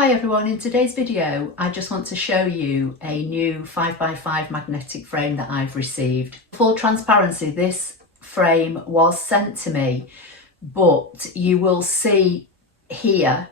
Hi everyone, in today's video I just want to show you a new 5x5 magnetic frame that I've received. Full transparency, this frame was sent to me, but you will see here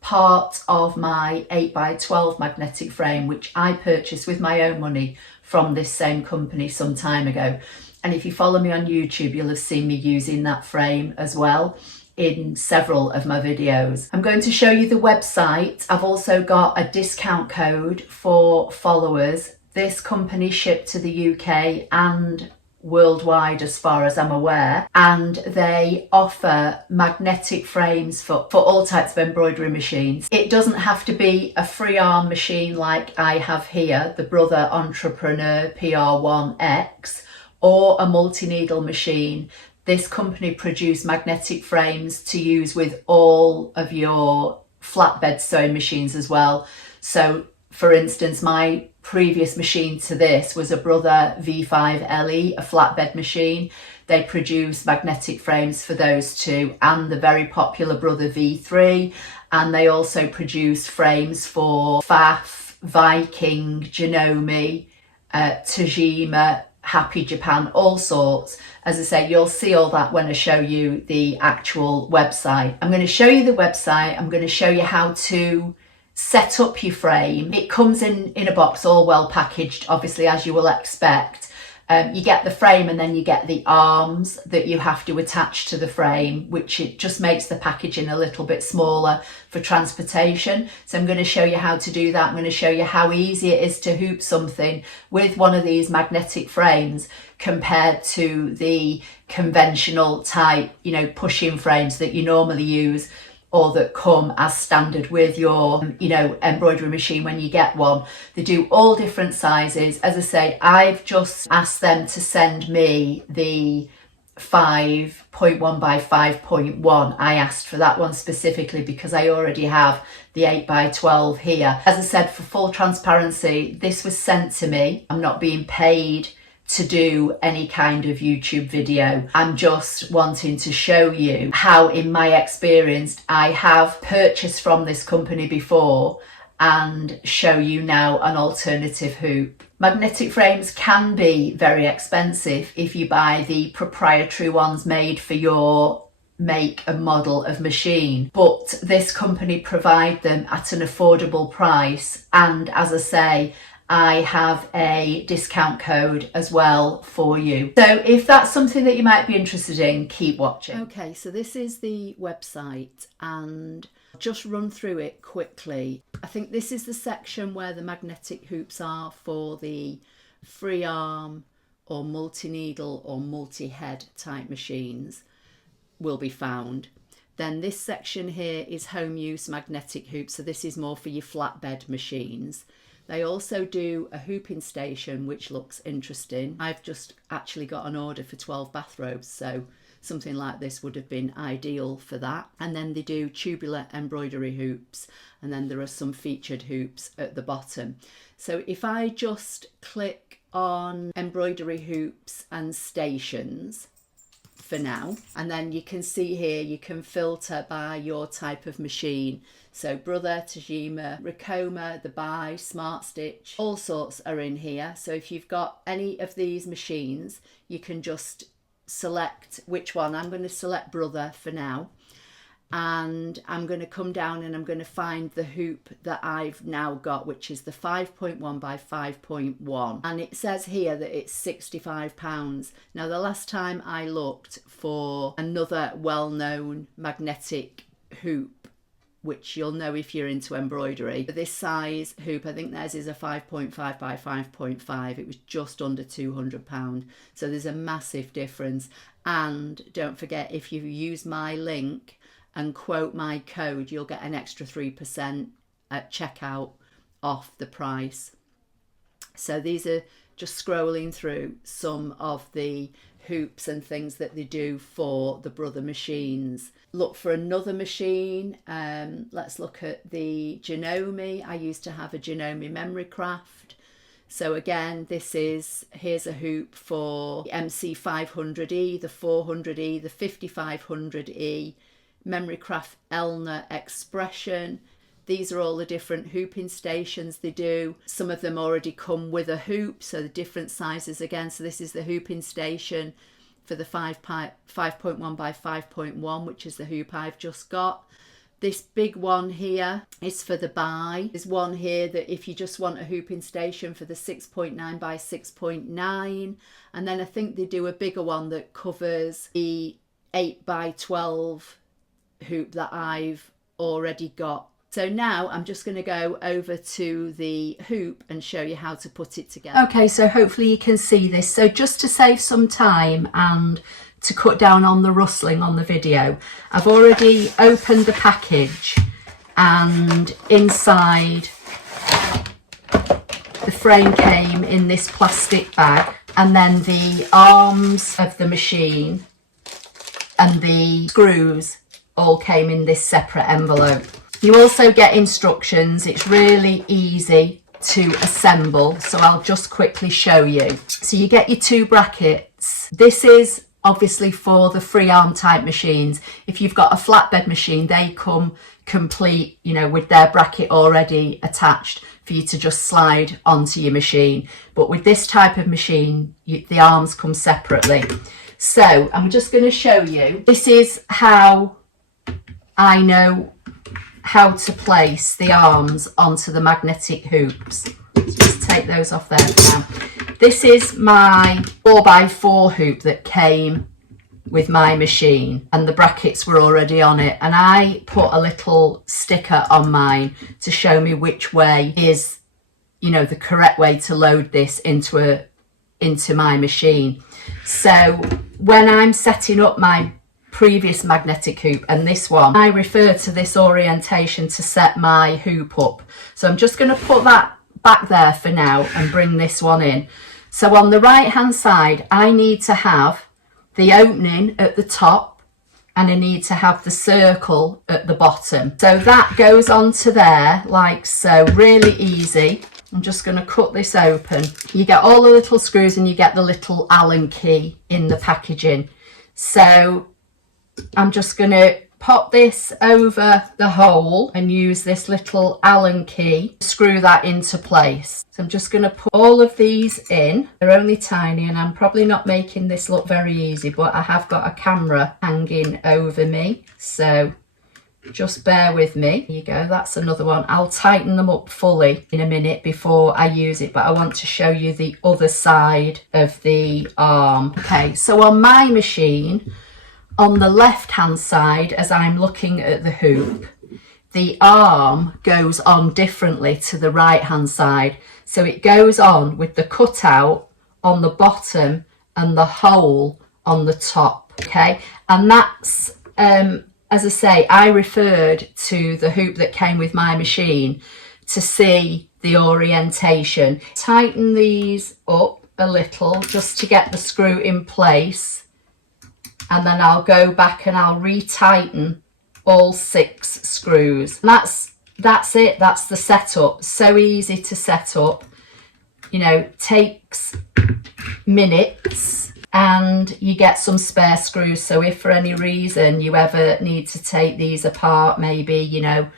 part of my 8x12 magnetic frame which I purchased with my own money from this same company some time ago. And if you follow me on YouTube, you'll have seen me using that frame as well in several of my videos. I'm going to show you the website. I've also got a discount code for followers. This company shipped to the UK and worldwide as far as I'm aware, and they offer magnetic frames for all types of embroidery machines. It doesn't have to be a free arm machine like I have here, the Brother Entrepreneur PR1X, or a multi-needle machine. This company produce magnetic frames to use with all of your flatbed sewing machines as well. So for instance, my previous machine to this was a Brother V5LE, a flatbed machine. They produce magnetic frames for those two, and the very popular Brother V3. And they also produce frames for Pfaff, Viking, Janome, Tajima, Happy Japan, all sorts. As I say, you'll see all that when I show you the actual website. I'm going to show you the website. I'm going to show you how to set up your frame. It comes in a box, all well packaged, obviously, as you will expect. You get the frame and then you get the arms that you have to attach to the frame, which it just makes the packaging a little bit smaller for transportation. So I'm going to show you how to do that. I'm going to show you how easy it is to hoop something with one of these magnetic frames compared to the conventional type, pushing frames that you normally use, or that come as standard with your, embroidery machine when you get one. They do all different sizes. As I say, I've just asked them to send me the 5.1 by 5.1. I asked for that one specifically because I already have the 8x12 here. As I said, for full transparency, this was sent to me. I'm not being paid to do any kind of YouTube video. I'm just wanting to show you how, in my experience, I have purchased from this company before and show you now an alternative hoop. Magnetic frames can be very expensive if you buy the proprietary ones made for your make and model of machine, but this company provide them at an affordable price, and as I say, I have a discount code as well for you. So if that's something that you might be interested in, keep watching. Okay, so this is the website and I'll just run through it quickly. I think this is the section where the magnetic hoops are for the free arm or multi-needle or multi-head type machines will be found. Then this section here is home use magnetic hoops, so this is more for your flatbed machines. They also do a hooping station, which looks interesting. I've just actually got an order for 12 bathrobes, so something like this would have been ideal for that. And then they do tubular embroidery hoops, and then there are some featured hoops at the bottom. So if I just click on embroidery hoops and stations for now, and then you can see here you can filter by your type of machine. So Brother, Tajima, Ricoma, the Buy, Smart Stitch, all sorts are in here. So if you've got any of these machines, you can just select which one. I'm going to select Brother for now, and I'm going to come down and I'm going to find the hoop that I've now got, which is the 5.1 by 5.1, and it says here that it's £65. Now the last time I looked for another well-known magnetic hoop, which you'll know if you're into embroidery, this size hoop, I think theirs is a 5.5 by 5.5, it was just under £200. So there's a massive difference. And don't forget, if you use my link and quote my code, you'll get an extra 3% at checkout off the price. So these are just scrolling through some of the hoops and things that they do for the Brother machines. Look for another machine. Let's look at the Janome. I used to have a Janome Memory Craft. So again, here's a hoop for the MC500E, the 400E, the 5500E, Memory Craft Elna Expression, These are all the different hooping stations they do. Some of them already come with a hoop, so the different sizes again. So this is the hooping station for the 5.1 by 5.1, which is the hoop I've just got. This big one here is for the buy. There's one here that if you just want a hooping station for the 6.9 by 6.9. And then I think they do a bigger one that covers the 8 by 12 hoop that I've already got. So now I'm just going to go over to the hoop and show you how to put it together. Okay, so hopefully you can see this. So just to save some time and to cut down on the rustling on the video, I've already opened the package, and inside the frame came in this plastic bag, and then the arms of the machine and the screws all came in this separate envelope. You also get instructions. It's really easy to assemble, so I'll just quickly show you. So you get your 2 brackets. This is obviously for the free arm type machines. If you've got a flatbed machine, they come complete, you know, with their bracket already attached for you to just slide onto your machine. But with this type of machine, the arms come separately. So I'm just going to show you. This is how I know how to place the arms onto the magnetic hoops. Let's just take those off there for now. This is my 4x4 hoop that came with my machine, and the brackets were already on it, and I put a little sticker on mine to show me which way is, you know, the correct way to load this into my machine. So when I'm setting up my previous magnetic hoop and this one, I refer to this orientation to set my hoop up. So I'm just going to put that back there for now and bring this one in. So on the right hand side, I need to have the opening at the top, and I need to have the circle at the bottom. So that goes onto there like so, really easy. I'm just going to cut this open. You get all the little screws and you get the little Allen key in the packaging. So I'm just going to pop this over the hole and use this little Allen key, screw that into place. So I'm just going to put all of these in. They're only tiny, and I'm probably not making this look very easy, but I have got a camera hanging over me, so just bear with me. Here you go, that's another one. I'll tighten them up fully in a minute before I use it, but I want to show you the other side of the arm. Okay, so on my machine, on the left hand side, as I'm looking at the hoop, the arm goes on differently to the right hand side. So it goes on with the cutout on the bottom and the hole on the top. Okay, and that's as I say, I referred to the hoop that came with my machine to see the orientation. Tighten these up a little just to get the screw in place, and then I'll go back and I'll retighten all 6 screws. And that's it, that's the setup. So easy to set up, you know, takes minutes, and you get some spare screws. So if for any reason you ever need to take these apart, maybe, you know,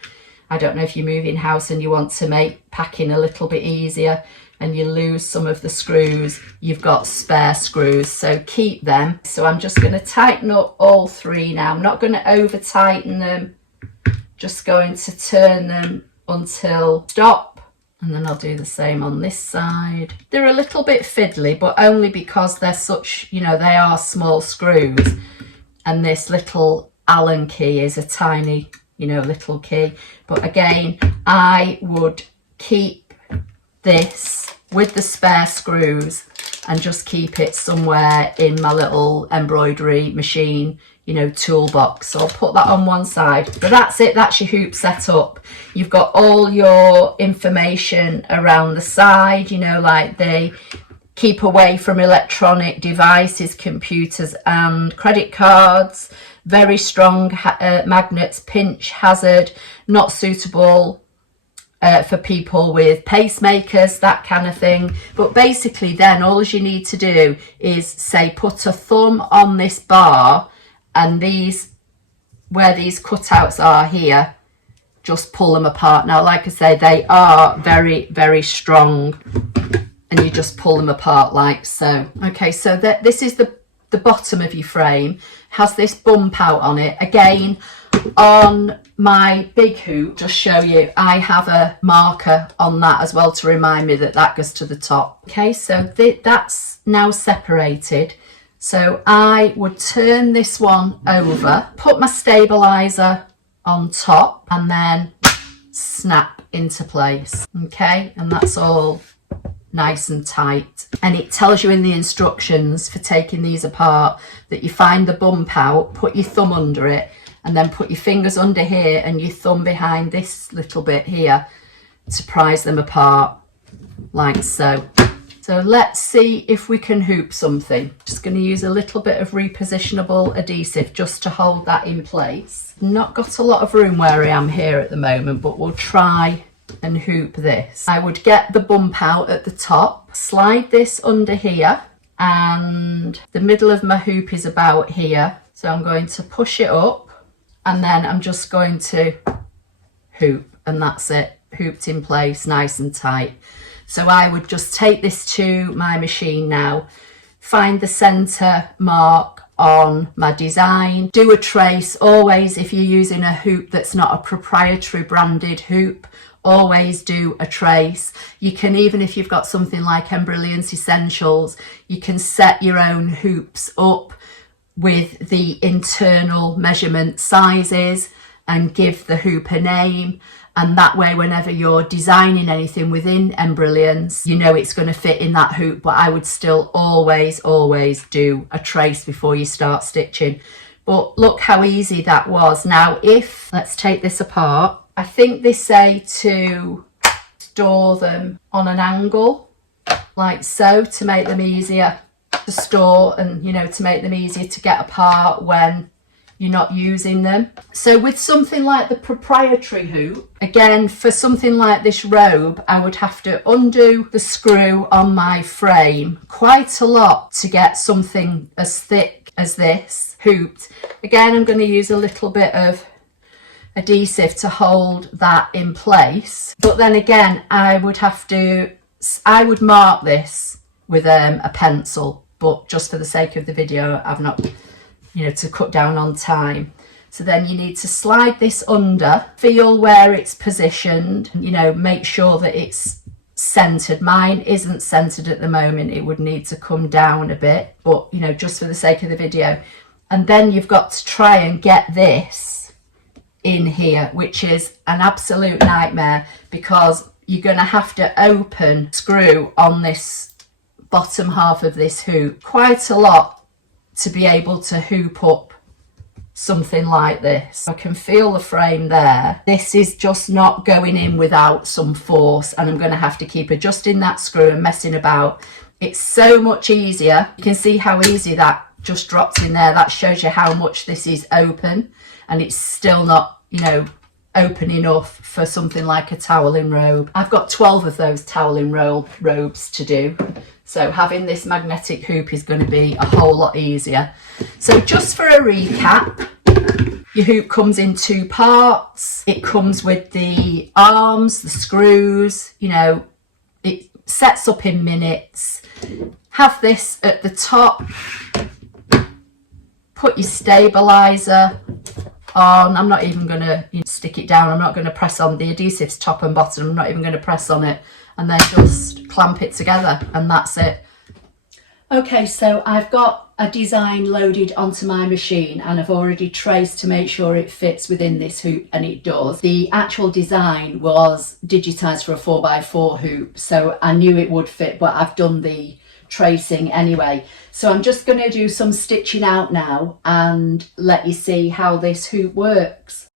I don't know, if you move in house and you want to make packing a little bit easier and you lose some of the screws, you've got spare screws, so keep them. So I'm just going to tighten up all 3 now. I'm not going to over tighten them, just going to turn them until stop, and then I'll do the same on this side. They're a little bit fiddly, but only because they're such, you know, they are small screws, and this little Allen key is a tiny, you know, little key. But again, I would keep this with the spare screws and just keep it somewhere in my little embroidery machine, you know, toolbox. So I'll put that on one side. But that's it, that's your hoop set up. You've got all your information around the side, you know, like they keep away from electronic devices, computers and credit cards. Very strong magnets, pinch, hazard, not suitable for people with pacemakers, that kind of thing. But basically then all you need to do is say put a thumb on this bar, and these, where these cutouts are here, just pull them apart. Now, like I say, they are very, very strong, and you just pull them apart like so. Okay, so this is the bottom of your frame. Has this bump out on it. Again, on my big hoop, just show you, I have a marker on that as well to remind me that that goes to the top. Okay, so that's now separated. So I would turn this one over, put my stabilizer on top, and then snap into place. Okay, and that's all nice and tight. And it tells you in the instructions for taking these apart that you find the bump out, put your thumb under it, and then put your fingers under here and your thumb behind this little bit here to prise them apart like so. So let's see if we can hoop something. Just going to use a little bit of repositionable adhesive just to hold that in place. Not got a lot of room where I am here at the moment, but we'll try and hoop this. I would get the bump out at the top, slide this under here, and the middle of my hoop is about here. So I'm going to push it up, and then I'm just going to hoop, and that's it, hooped in place, nice and tight. So I would just take this to my machine now, find the center mark on my design, do a trace. Always, if you're using a hoop that's not a proprietary branded hoop, always do a trace. You can, even if you've got something like Embroidery Essentials, you can set your own hoops up with the internal measurement sizes and give the hoop a name. And that way, whenever you're designing anything within Embrilliance, you know it's going to fit in that hoop. But I would still always do a trace before you start stitching. But look how easy that was. Now, let's take this apart. I think they say to store them on an angle, like so, to make them easier to store and, you know, to make them easier to get apart when you're not using them. So with something like the proprietary hoop, again, for something like this robe, I would have to undo the screw on my frame quite a lot to get something as thick as this hooped. Again, I'm going to use a little bit of adhesive to hold that in place. But then again, I would mark this with a pencil, but just for the sake of the video, I've not, to cut down on time. So then you need to slide this under, feel where it's positioned, make sure that it's centered. Mine isn't centered at the moment. It would need to come down a bit, but just for the sake of the video. And then you've got to try and get this in here, which is an absolute nightmare because you're going to have to open screw on this bottom half of this hoop quite a lot to be able to hoop up something like this. I can feel the frame there. This is just not going in without some force, and I'm going to have to keep adjusting that screw and messing about. It's so much easier. You can see how easy that just dropped in there. That shows you how much this is open, and it's still not, open enough for something like a toweling robe. I've got 12 of those toweling robes to do. So having this magnetic hoop is going to be a whole lot easier. So just for a recap, your hoop comes in two parts. It comes with the arms, the screws, it sets up in minutes. Have this at the top. Put your stabilizer on. I'm not even going to stick it down. I'm not going to press on the adhesives top and bottom. I'm not even going to press on it, and then just clamp it together, and that's it. Okay, so I've got a design loaded onto my machine, and I've already traced to make sure it fits within this hoop, and it does. The actual design was digitized for a 4x4 hoop, so I knew it would fit, but I've done the tracing anyway. So I'm just going to do some stitching out now and let you see how this hoop works.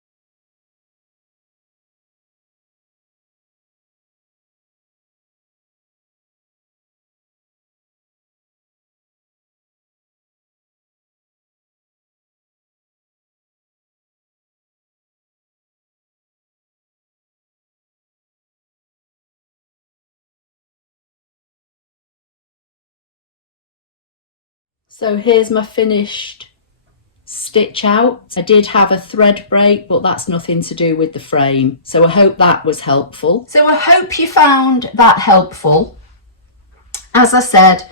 So here's my finished stitch out. I did have a thread break, but that's nothing to do with the frame. So I hope that was helpful. So I hope you found that helpful. As I said,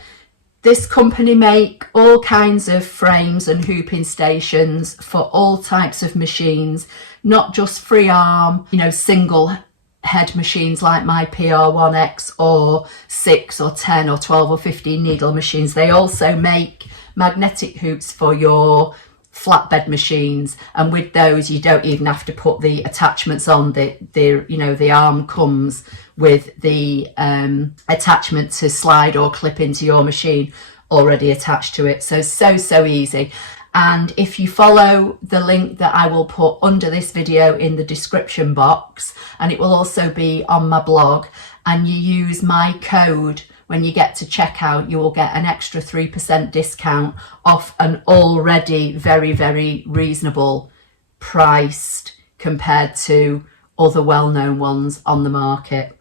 this company make all kinds of frames and hooping stations for all types of machines, not just free arm, you know, single head machines like my PR1X, or 6 or 10 or 12 or 15 needle machines. They also make magnetic hoops for your flatbed machines, and with those you don't even have to put the attachments on. The arm comes with the attachment to slide or clip into your machine already attached to it. So easy. And if you follow the link that I will put under this video in the description box, and it will also be on my blog, and you use my code when you get to checkout, you will get an extra 3% discount off an already very, very reasonable priced compared to other well-known ones on the market.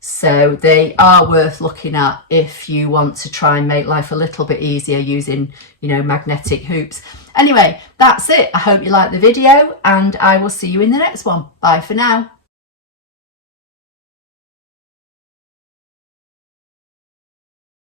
So they are worth looking at if you want to try and make life a little bit easier using, you know, magnetic hoops. Anyway, that's it. I hope you liked the video, and I will see you in the next one. Bye for now.